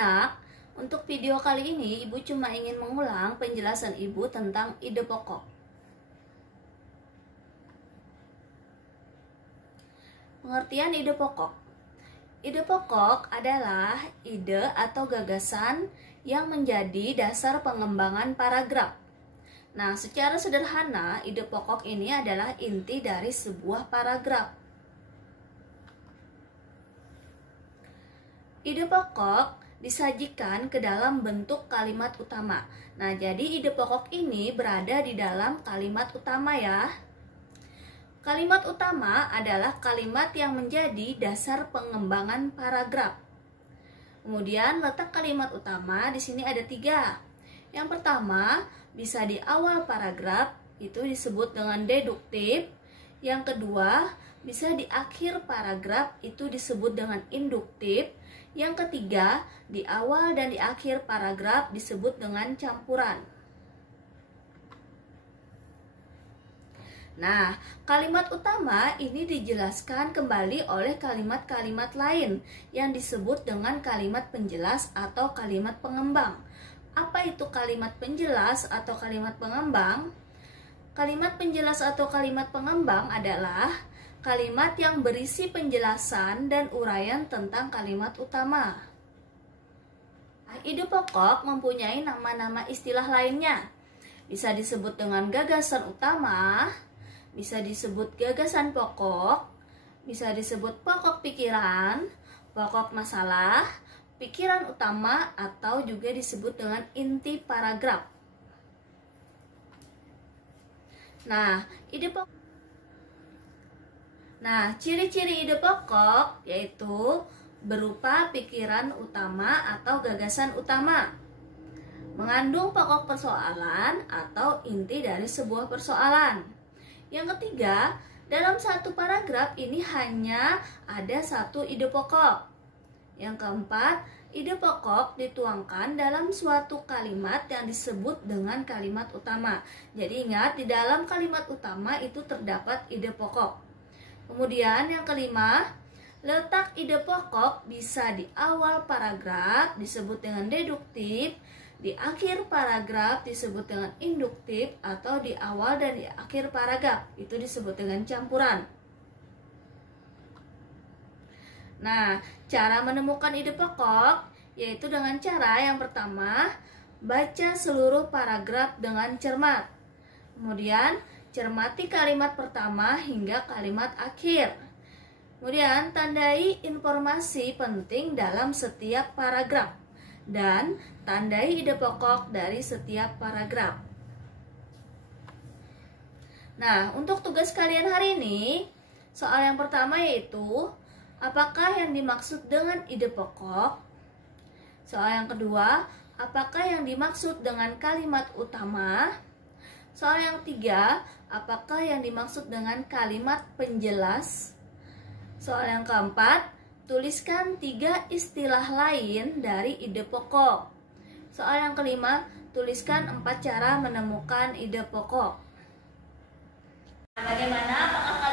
anak-anak, untuk video kali ini Ibu cuma ingin mengulang penjelasan Ibu tentang ide pokok. Pengertian ide pokok. Ide pokok adalah ide atau gagasan yang menjadi dasar pengembangan paragraf. Nah, secara sederhana, ide pokok ini adalah inti dari sebuah paragraf. Ide pokok disajikan ke dalam bentuk kalimat utama. Nah, jadi ide pokok ini berada di dalam kalimat utama ya. Kalimat utama adalah kalimat yang menjadi dasar pengembangan paragraf. Kemudian letak kalimat utama di sini ada 3. Yang pertama, bisa di awal paragraf, itu disebut dengan deduktif. Yang kedua, bisa di akhir paragraf, itu disebut dengan induktif. Yang ketiga, di awal dan di akhir paragraf disebut dengan campuran. Nah, kalimat utama ini dijelaskan kembali oleh kalimat-kalimat lain yang disebut dengan kalimat penjelas atau kalimat pengembang. Apa itu kalimat penjelas atau kalimat pengembang? Kalimat penjelas atau kalimat pengembang adalah kalimat yang berisi penjelasan dan uraian tentang kalimat utama. Ide pokok mempunyai nama-nama istilah lainnya. Bisa disebut dengan gagasan utama, bisa disebut gagasan pokok, bisa disebut pokok pikiran, pokok masalah, pikiran utama, atau juga disebut dengan inti paragraf. Nah, ciri-ciri ide pokok yaitu berupa pikiran utama atau gagasan utama, mengandung pokok persoalan atau inti dari sebuah persoalan. Yang ketiga, dalam satu paragraf ini hanya ada satu ide pokok. Yang keempat, ide pokok dituangkan dalam suatu kalimat yang disebut dengan kalimat utama. Jadi ingat, di dalam kalimat utama itu terdapat ide pokok. Kemudian yang kelima, letak ide pokok bisa di awal paragraf disebut dengan deduktif, di akhir paragraf disebut dengan induktif, atau di awal dan di akhir paragraf itu disebut dengan campuran. Nah, cara menemukan ide pokok yaitu dengan cara yang pertama, baca seluruh paragraf dengan cermat. Kemudian, cermati kalimat pertama hingga kalimat akhir. Kemudian, tandai informasi penting dalam setiap paragraf dan tandai ide pokok dari setiap paragraf. Nah, untuk tugas kalian hari ini, soal yang pertama yaitu apakah yang dimaksud dengan ide pokok? Soal yang kedua, apakah yang dimaksud dengan kalimat utama? Soal yang ketiga, apakah yang dimaksud dengan kalimat penjelas? Soal yang keempat, tuliskan 3 istilah lain dari ide pokok. Soal yang kelima, tuliskan 4 cara menemukan ide pokok. Bagaimana? Apakah